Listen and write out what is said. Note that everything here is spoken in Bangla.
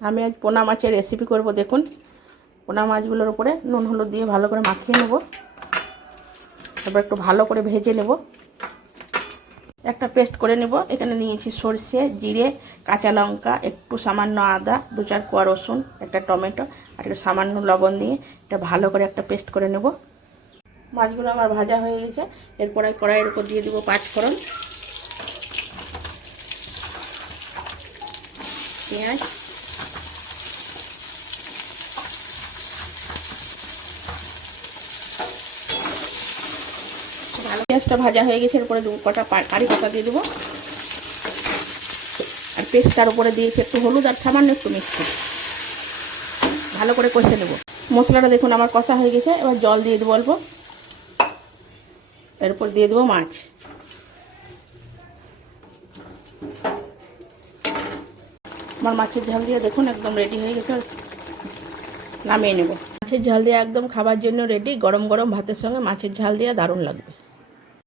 আমি আজ পোনা মাছের রেসিপি করব। দেখুন, পোনা মাছগুলোর উপরে নুন হলুদ দিয়ে ভালো করে মাখিয়ে নেব, তারপর একটু ভালো করে ভেজে নেব। একটা পেস্ট করে নেব। এখানে নিয়েছি সরষে, জিরে, কাঁচা লঙ্কা, একটু সামান্য আদা, 2-4 কোয়া রসুন, একটা টমেটো আর একটু সামান্য লবণ দিয়ে এটা ভালো করে একটা পেস্ট করে নেব। মাছগুলো আমার ভাজা হয়ে গেছে। এরপরে কড়াইয়ের উপর দিয়ে দেবো 5 ফোড়ন, পেঁয়াজ, ভালো পেঁয়াজটা ভাজা হয়ে গেছে। এরপরে কটা কারি পাতা দিয়ে দেবো আর পেস্টটার উপরে দিয়েছি একটু হলুদ আর সামান্য একটু মিষ্টি। ভালো করে কষে নেব। মশলাটা দেখুন আমার কষা হয়ে গেছে। এবার জল দিয়ে দেবো অল্প, এরপর দিয়ে দেবো মাছ। আমার মাছের ঝাল দিয়ে দেখুন একদম রেডি হয়ে গেছে, নামিয়ে নেব। মাছের ঝাল দিয়ে একদম খাবার জন্য রেডি। গরম গরম ভাতের সঙ্গে মাছের ঝাল দিয়ে দারুণ লাগবে।